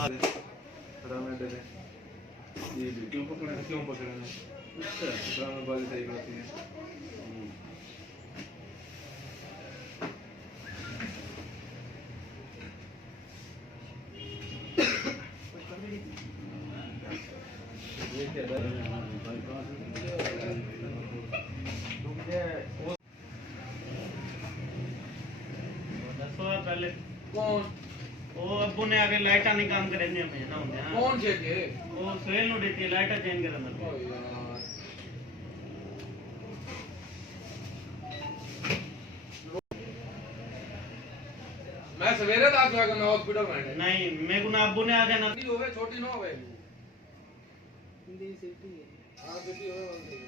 ये क्यों पकड़े अच्छा ड्रामेबाजी सही बात है। ये क्या पहले कौन वो अब्बू ने आगे लाइटा नहीं काम करेंगे हमें ना होंगे हां कौन से के वो सेल नो देती है लाइटा चेंज करना ओ यार मैं सवेरे तक आके मैं हॉस्पिटल में नहीं मेरे को ना अब्बू ने आके ना होवे छोटी ना होवे हिंदी सिटी है हां सिटी होवे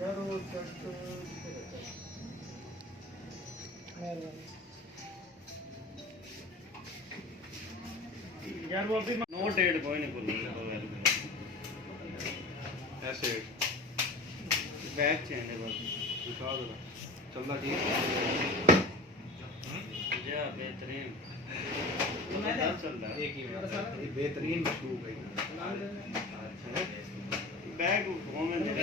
यार वो यार वो अभी नो डेट कोई नहीं खुली ऐसे बैग चेंज है बस दिखा दो चलता ठीक जा बेहतरीन चल रहा है एक ही बेहतरीन मशरूब है बैग फोन में अंदर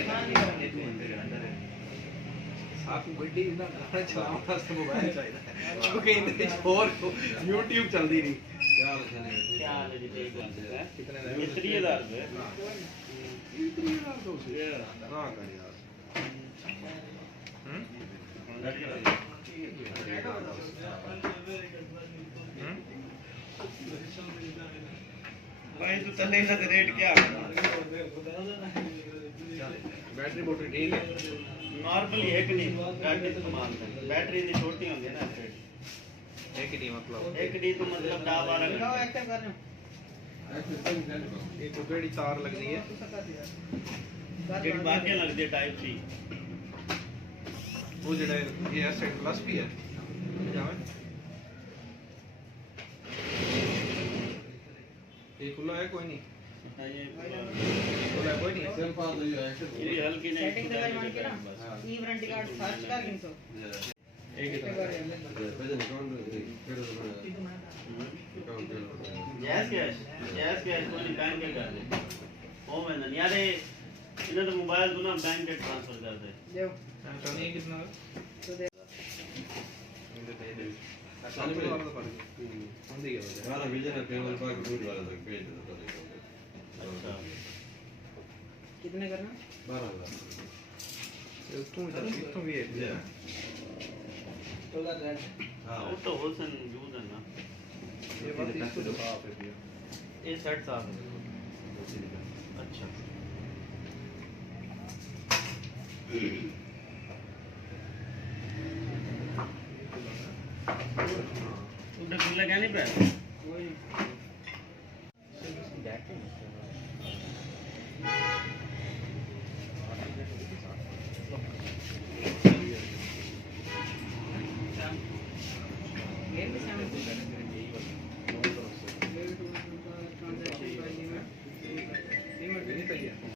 आपको बड़ी ना गाना चलाने वास्ते मोबाइल चाहिए क्योंकि इधर और YouTube चलती नहीं क्या हाल है जी कितने 3000 रुपए 3000 तो उसे ना कर यार भाई तो चले ना रेट क्या बैटरी बोटरी ठीक है नॉर्मली एक नहीं गाड़ी तो कमाल है बैटरी दी छोटी होंदी है ना एक डी मतलब एक डी तो मतलब 10 12 घंटे एक्टिव कर रहे हो ये तो बड़ी तार लग रही है जेडी बाकी लगदी है टाइप सी वो जेड़ा ये एसेट प्लस भी है जावे ये खुला है कोई नहीं ये खुला कोई नहीं सिर्फ आ जो है ये हल्की नहीं सेटिंग दवाई मान के ना ई वारंटी कार्ड सर्च कर 300 एक ही जैस कैश को बैंक के कर दे ओ मैं यार इधर तो मोबाइल तो ना बैंक के ट्रांसफर कर दे ले तो नहीं कितना तो दे साले में वाला तो पड़ कौन दी गया वाला विजन पेमेंट पर रूट वाला तक भेज दो अच्छा कितने करना 12000 तो भी है तो हां वो तो होलसेल यूज है ना ये बात इसको तो साफ है भैया ये सेट साफ है अच्छा उधर खुला क्या नहीं पे कोई